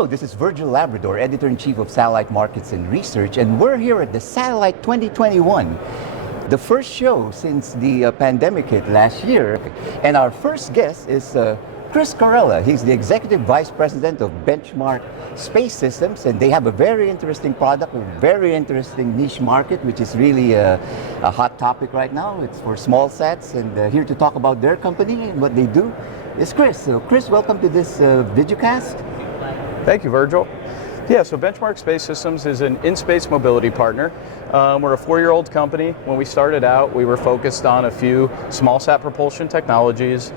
Hello, this is Virgil, Labrador, Editor-in-Chief of Satellite Markets and Research, and we're here at the Satellite 2021, the first show since the pandemic hit last year. And our first guest is Chris Carella. He's the Executive Vice President of Benchmark Space Systems, and they have a very interesting product, a very interesting niche market, which is really a hot topic right now. It's for small sats, and here to talk about their company and what they do is Chris. So Chris, welcome to this videocast. Thank you, Virgil. Yeah, so Benchmark Space Systems is an in-space mobility partner. We're a 4-year-old company. When we started out, we were focused on a few small sat propulsion technologies,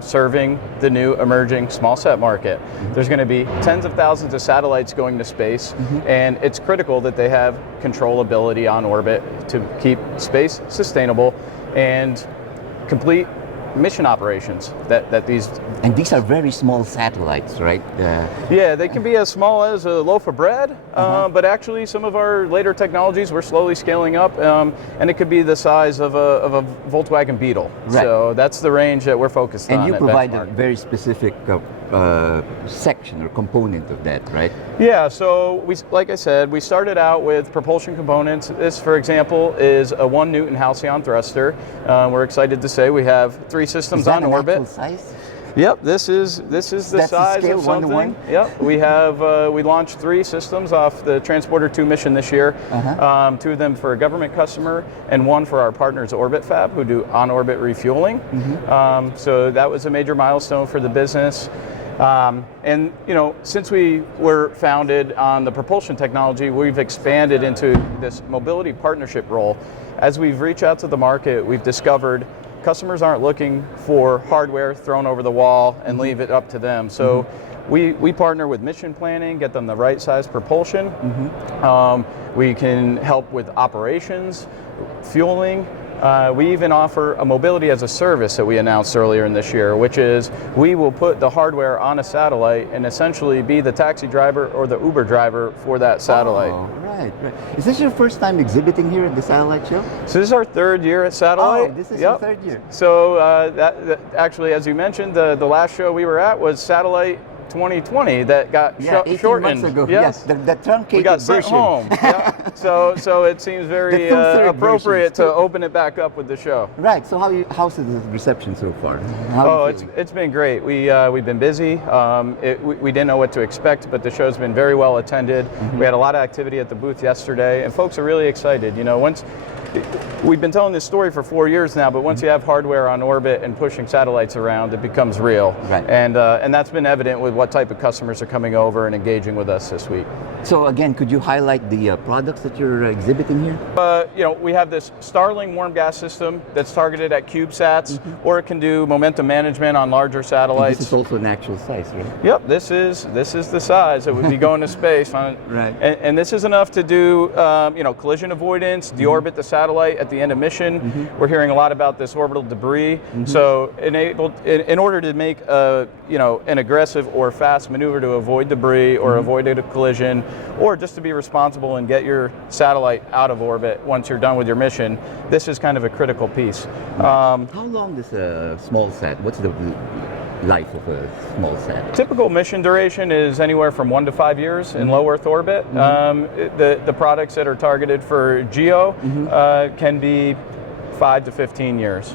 serving the new emerging small sat market. There's going to be tens of thousands of satellites going to space, and it's critical that they have controllability on orbit to keep space sustainable and complete mission operations that these... And these are very small satellites, right? Yeah, they can be as small as a loaf of bread, but actually some of our later technologies we're slowly scaling up, and it could be the size of a Volkswagen Beetle. Right. So that's the range that we're focused on. And you provide Benchmark. a very specific section or component of that, right? Yeah, so like I said, we started out with propulsion components. This, for example, is a 1 Newton halcyon thruster. We're excited to say we have 3 systems on orbit. Is that an actual size? Yep, this is the size scale, of something. 1 to 1? Yep, we have we launched 3 systems off the Transporter 2 mission this year. 2 of them for a government customer, and 1 for our partners Orbit Fab, who do on-orbit refueling. So that was a major milestone for the business. And you know, since we were founded on the propulsion technology, we've expanded into this mobility partnership role. As we've reached out to the market, we've discovered customers aren't looking for hardware thrown over the wall and leave it up to them. So we partner with mission planning, get them the right size propulsion. We can help with operations, fueling. We even offer a mobility as a service that we announced earlier in this year, which is we will put the hardware on a satellite and essentially be the taxi driver or the Uber driver for that satellite. Oh, right. Is this your first time exhibiting here at the Satellite Show? So this is our 3rd year at Satellite. Oh, this is your 3rd year. So that actually, as you mentioned, the last show we were at was Satellite 2020 that got 18 shortened. months ago. Yes, the truncated we got sent version. home. So it seems very appropriate to open it back up with the show. Right. So how's the reception so far? It's been great. We've been busy. We didn't know what to expect, but the show's been very well attended. We had a lot of activity at the booth yesterday, and folks are really excited. You know, we've been telling this story for 4 years now, but once you have hardware on orbit and pushing satellites around, it becomes real. Right. And that's been evident with what type of customers are coming over and engaging with us this week. So again, could you highlight the products that you're exhibiting here? You know, we have this Starling warm gas system that's targeted at CubeSats, or it can do momentum management on larger satellites. And this is also an actual size, right? Yep, this is the size that would be going to space. Right. And this is enough to do you know, collision avoidance, deorbit the satellite at the end of mission. We're hearing a lot about this orbital debris. So in order to make you know, an aggressive or fast maneuver to avoid debris or avoid a collision, or just to be responsible and get your satellite out of orbit once you're done with your mission, this is kind of a critical piece. How long is a small sat? What's the life of a small sat? Typical mission duration is anywhere from 1 to 5 years in low Earth orbit. The products that are targeted for GEO can be 5 to 15 years.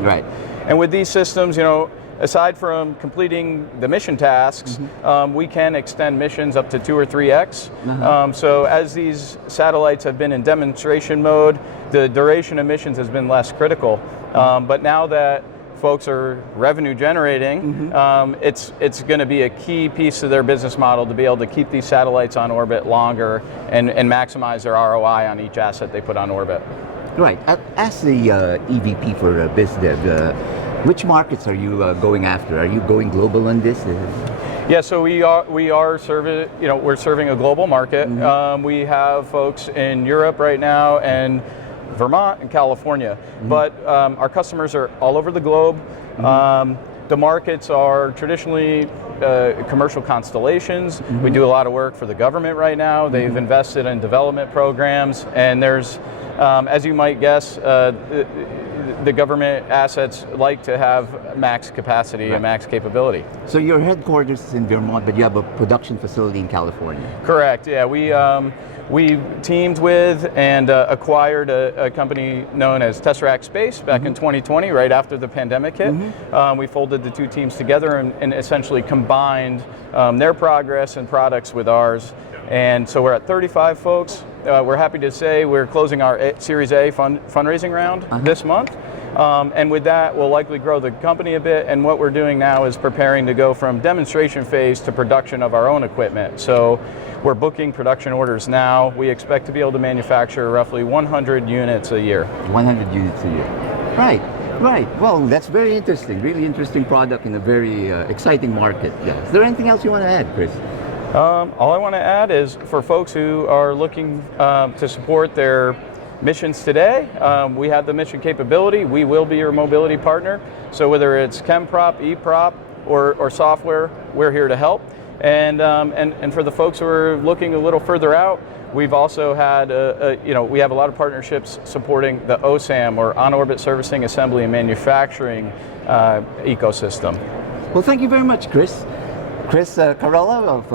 Right. And with these systems, you know, aside from completing the mission tasks, we can extend missions up to 2 or 3x. So as these satellites have been in demonstration mode, the duration of missions has been less critical. But now that folks are revenue generating, it's going to be a key piece of their business model to be able to keep these satellites on orbit longer and maximize their ROI on each asset they put on orbit. Right. As the EVP for BizDev, which markets are you going after? Are you going global on this? Yeah, so we're serving a global market. We have folks in Europe right now and Vermont and California, but our customers are all over the globe. The markets are traditionally commercial constellations. We do a lot of work for the government right now. They've invested in development programs, and there's, as you might guess, the government assets like to have max capacity and max capability. So your headquarters is in Vermont, but you have a production facility in California. Correct. Yeah, we teamed with and acquired a company known as Tesseract Space back in 2020, right after the pandemic hit. We folded the two teams together and essentially combined their progress and products with ours. And so we're at 35 folks. We're happy to say we're closing our Series A fundraising round this month. And with that, we'll likely grow the company a bit. And what we're doing now is preparing to go from demonstration phase to production of our own equipment. So we're booking production orders now. We expect to be able to manufacture roughly 100 units a year. 100 units a year. Right. Right. Well, that's very interesting. Really interesting product in a very exciting market. Yeah. Is there anything else you want to add, Chris? All I want to add is for folks who are looking to support their missions today, we have the mission capability. We will be your mobility partner. So whether it's ChemProp, eProp, or software, we're here to help. And for the folks who are looking a little further out, we've also had, we have a lot of partnerships supporting the OSAM, or On-Orbit Servicing, Assembly, and Manufacturing ecosystem. Well, thank you very much, Chris. Chris Carella of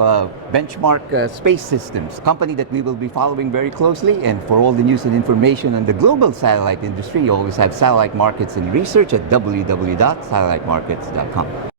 Benchmark Space Systems, company that we will be following very closely. And for all the news and information on the global satellite industry, you always have Satellite Markets and Research at www.satellitemarkets.com.